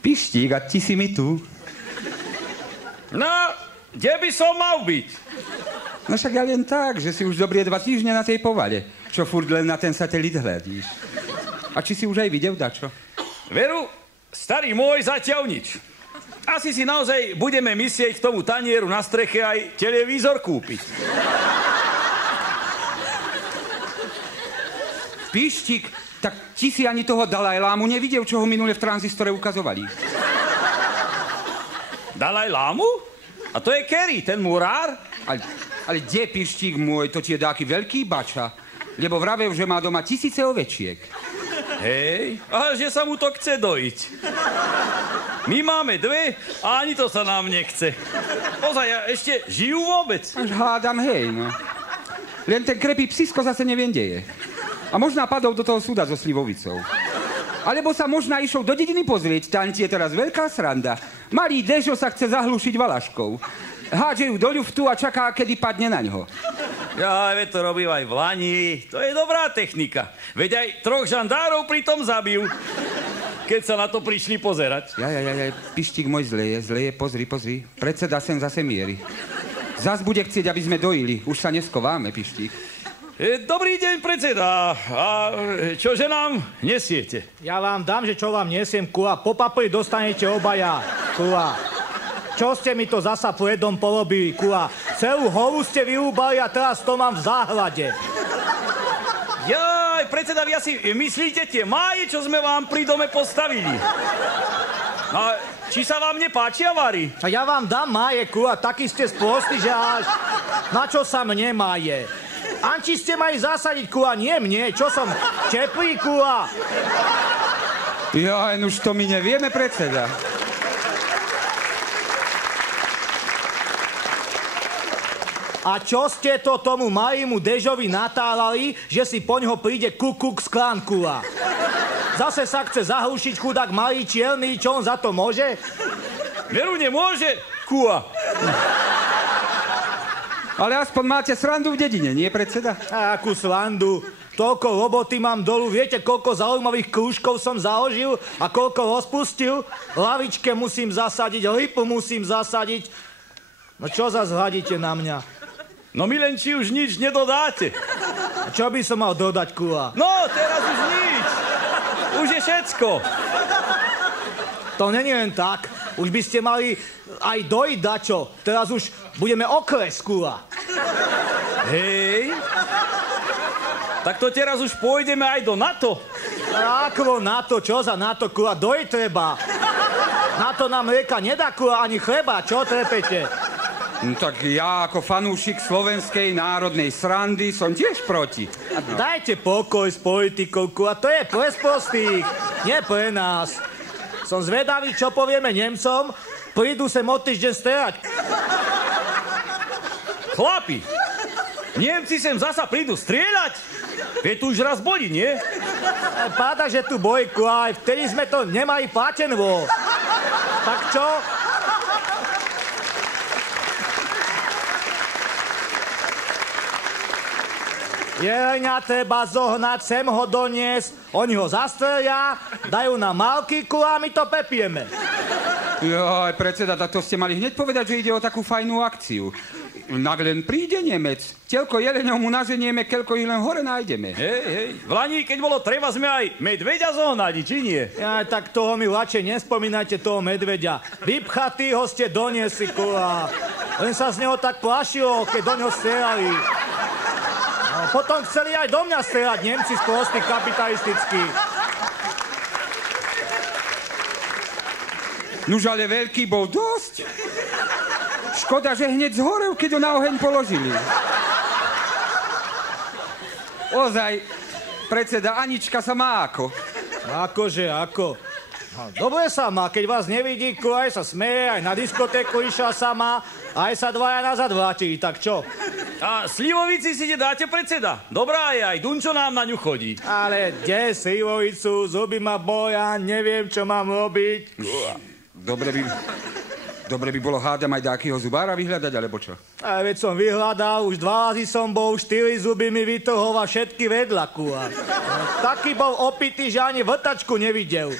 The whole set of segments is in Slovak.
Pištík, a ti si mi tu? No, kde by som mal byť? No však ja len tak, že si už dobrie 2 týždne na tej povale, čo furt len na ten satelit hľadíš. A či si už aj videl dačo? Veru, starý môj, zatiaľ nič. Asi si naozaj budeme myslieť k tomu tanieru na streche aj televízor kúpiť. Pištík, tak ti si ani toho Dalajlámu nevidel, čo ho minule v tranzistore ukazovali. Dalajlámu? A to je Kerry, ten murár? Ale kde, Pištík môj, to ti je dáky veľký bača, lebo vravel, že má doma 1000 ovečiek. Hej, a že sa mu to chce dojiť. My máme 2 a ani to sa nám nechce. Ozaj, a ešte žijú vôbec? Až hádam, hej, no. Len ten krepý psisko zase neviem, kde je. A možná padol do toho súda so slivovicou. Alebo sa možná išiel do dediny pozrieť, tam ti je teraz veľká sranda. Malý Dežo sa chce zahlušiť valaškou. Hádže ju do ľuftu a čaká, kedy padne na ňo. Ja, veď to robím aj v Lani. To je dobrá technika. Veď aj 3 žandárov pritom zabijú, keď sa na to prišli pozerať. Ja, Pištík môj zleje, pozri. Predseda sem zase mierí. Zas bude chcieť, aby sme dojili. Už sa neskováme, Pištík. Dobrý deň, predseda. A čože nám nesiete? Ja vám dám, že čo vám nesiem, kula. Po papri dostanete obaja, kula. Čo ste mi to zasa predom porobili, kula? Celú horu ste vyúbali a teraz to mám v záhrade. Jaj, predseda, vy asi myslíte tie máje, čo sme vám pri dome postavili? A či sa vám nepáčia, Vary? A ja vám dám máje, kula, taký ste sprostí, že až na čo sa mne máje? Anči ste mali zasadiť, kula, nie mne. Čo som, teplý, kula? Ja, už to my nevieme, predseda. A čo ste to tomu malému Dežovi natálali, že si poňho príde Kukuk z Klan, kula? Zase sa chce zahlušiť chudák malý čierny, čo on za to môže? Veru nemôže, kula. Ale aspoň máte srandu v dedine, nie, predseda? A akú srandu? Toľko roboty mám dolu. Viete, koľko zaujímavých krúžkov som založil a koľko rozpustil? Lavičke musím zasadiť, lipu musím zasadiť. No čo zas hľadíte na mňa? No my len či už nič nedodáte. A čo by som mal dodať, kula? No, teraz už nič. Už je všetko. To není len tak. Už by ste mali aj dojiť dačo. Teraz už budeme okres, kula. Hej. Tak to teraz už pôjdeme aj do NATO. Ako NATO? Čo za NATO, kula? Dojiť treba. NATO nám rieka nedá, kula, ani chleba. Čo trepete? No, tak ja ako fanúšik slovenskej národnej srandy som tiež proti. No. Dajte pokoj s politikou, kula. To je pre sprostých, nie pre nás. Som zvedavý, čo povieme Nemcom. Prídu sem o týždeň strieľať. Chlapi, Nemci sem zasa prídu strieľať? Veď tu už raz boli, nie? Páda, že tu bojku, aj vtedy sme to nemali platenvo. Tak čo? Jelenia treba zohnať, sem ho doniesť, oni ho zastrelia, dajú nám malkyku a my to pepijeme. Joj, predseda, tak to ste mali hneď povedať, že ide o takú fajnú akciu. Nak len príde Nemec, toľko jeleňov mu naženieme, keľko ich len hore nájdeme. Hej, v Lani, keď bolo treba, sme aj medveďa zohnali, či nie? Ja, tak toho mi radšej nespomínajte, toho medveďa. Vypchatý ho ste doniesli, kula. Len sa z neho tak plašilo, keď do neho strieľali. No, potom chceli aj do mňa strieľať Nemci sprostí kapitalistickí. Nuž ale veľký bol dosť. Škoda, že hneď zhorel, keď ho na oheň položili. Ozaj, predseda, Anička sa má ako? Akože, ako? No, dobre sa má, keď vás nevidí, aj sa smeje, aj na diskotéku išla sama, aj sa dvaja nazad vrátili, tak čo? A slivovici si dáte predseda. Dobrá je, aj Dunčo nám na ňu chodí. Ale kde slivovicu, zuby ma boja, neviem, čo mám robiť. Dobre by bolo hádam aj dákyho zubára vyhľadať, alebo čo? A veď som vyhľadal, už 2 razy som bol, 4 zuby mi vytrhol a všetky vedľa, kúa. Taký bol opitý, že ani vrtačku nevidel.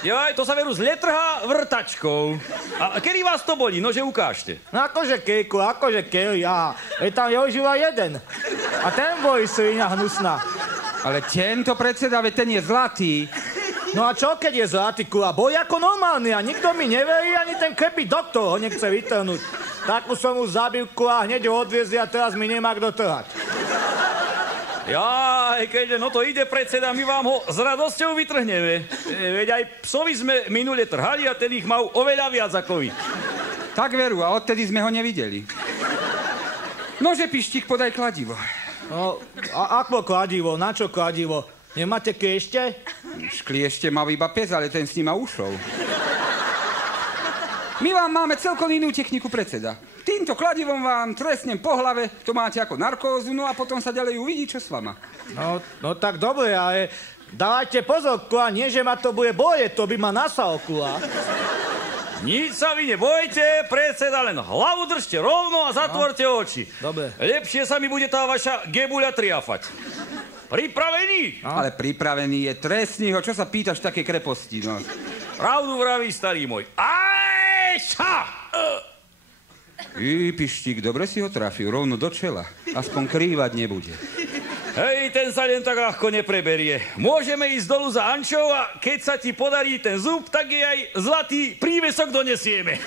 Jaj, to sa veru zle trhá vrtačkou. A kedy vás to bolí? Nože ukážte. No akože kejku, akože kej, ja. Veď tam je už iba jeden. A ten boli svinia hnusná. Ale tento predseda, veď ten je zlatý. No a čo, keď je zlatý, kúa? Bol ako normálny a nikto mi neverí, ani ten krepý doktor ho nechce vytrhnúť. Takú som už zabil, kúa, hneď ho odviezli a teraz mi nemá kto trhať. Jaj, keď no to ide predseda, my vám ho s radosťou vytrhneme. Veď aj psovi sme minule trhali a ten ich mal oveľa viac ako vy. Tak veru, a odtedy sme ho nevideli. Nože, Pištík, podaj kladivo. No, a ako kladivo? Na čo kladivo? Nemáte kliešte? Kliešte mal iba pes, ale ten s ním ma ušol. My vám máme celkom inú techniku, predseda. Týmto kladivom vám trestnem po hlave, to máte ako narkózu, no a potom sa ďalej uvidí, čo s vama. No tak dobre, ale dávajte pozor, kula, nie, že ma to bude boje, to by ma nasal, kula. Nič sa vy nebojte, predseda, len hlavu držte rovno a zatvorte oči. Dobre. Lepšie sa mi bude tá vaša gebuľa triafať. Pripravený? No. Ale pripravený je, trestný ho, čo sa pýtaš také kreposti, no. Pravdu vraví starý môj. Ajša! Pištík, dobre si ho trafil, rovno do čela. Aspoň krývať nebude. Hej, ten sa len tak ľahko nepreberie. Môžeme ísť dolu za Ančou a keď sa ti podarí ten zub, tak je aj zlatý prívesok donesieme.